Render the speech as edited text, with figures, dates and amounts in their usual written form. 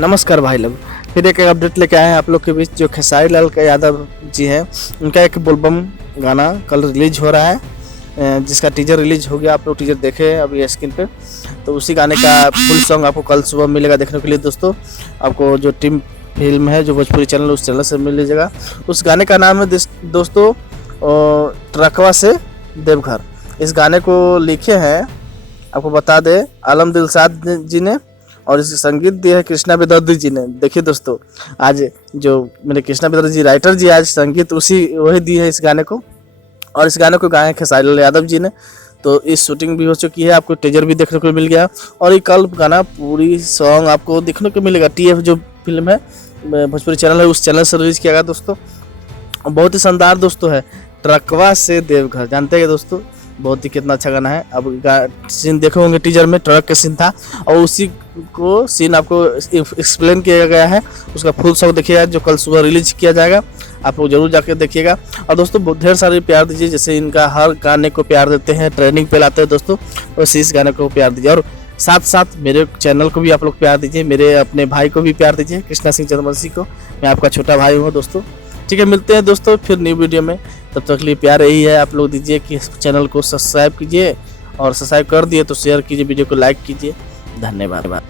नमस्कार भाई लोग, फिर एक अपडेट लेके आए हैं आप लोग के बीच। जो खेसारी लाल का यादव जी हैं, उनका एक बोलबम गाना कल रिलीज हो रहा है, जिसका टीजर रिलीज हो गया। आप लोग टीजर देखे अभी स्क्रीन पे, तो उसी गाने का फुल सॉन्ग आपको कल सुबह मिलेगा देखने के लिए। दोस्तों, आपको जो टीम फिल्म है, जो भोजपुरी चैनल, उस चैनल से मिल लीजिएगा। उस गाने का नाम है दोस्तों ट्रकवा से देवघर। इस गाने को लिखे हैं, आपको बता दें, आलम दिलशाद जी ने, और इसकी संगीत दिया है कृष्णा बेदर्दी जी ने। देखिए दोस्तों, आज जो मेरे कृष्णा बेदर्दी जी राइटर जी, आज संगीत वही दी है इस गाने को, और इस गाने को गाए हैं खेसारी लाल यादव जी ने। तो इस शूटिंग भी हो चुकी है, आपको टीजर भी देखने को मिल गया, और ये कल गाना पूरी सॉन्ग आपको देखने को मिलेगा। TF जो फिल्म है, भोजपुरी चैनल है, उस चैनल से रिलीज किया गया दोस्तों। बहुत ही शानदार दोस्तों है, ट्रकवा से देवघर। जानते हैं दोस्तों, बहुत ही कितना अच्छा गाना है। अब सीन देखे होंगे, टीजर में ट्रक का सीन था, और उसी को सीन आपको एक्सप्लेन किया गया है। उसका फुल सॉन्ग देखिएगा, जो कल सुबह रिलीज किया जाएगा। आप लोग जरूर जाकर देखिएगा। और दोस्तों, ढेर सारे प्यार दीजिए, जैसे इनका हर गाने को प्यार देते हैं, ट्रेनिंग पे लाते हैं दोस्तों, वैसे इस गाने को प्यार दीजिए। और साथ साथ मेरे चैनल को भी आप लोग प्यार दीजिए, मेरे अपने भाई को भी प्यार दीजिए, कृष्णा सिंह चंद्रवंशी को। मैं आपका छोटा भाई हूँ दोस्तों। ठीक है, मिलते हैं दोस्तों फिर न्यू वीडियो में। तब तक के लिए प्यार यही है, आप लोग दीजिए कि चैनल को सब्सक्राइब कीजिए, और सब्सक्राइब कर दिए तो शेयर कीजिए, वीडियो को लाइक कीजिए। धन्यवाद।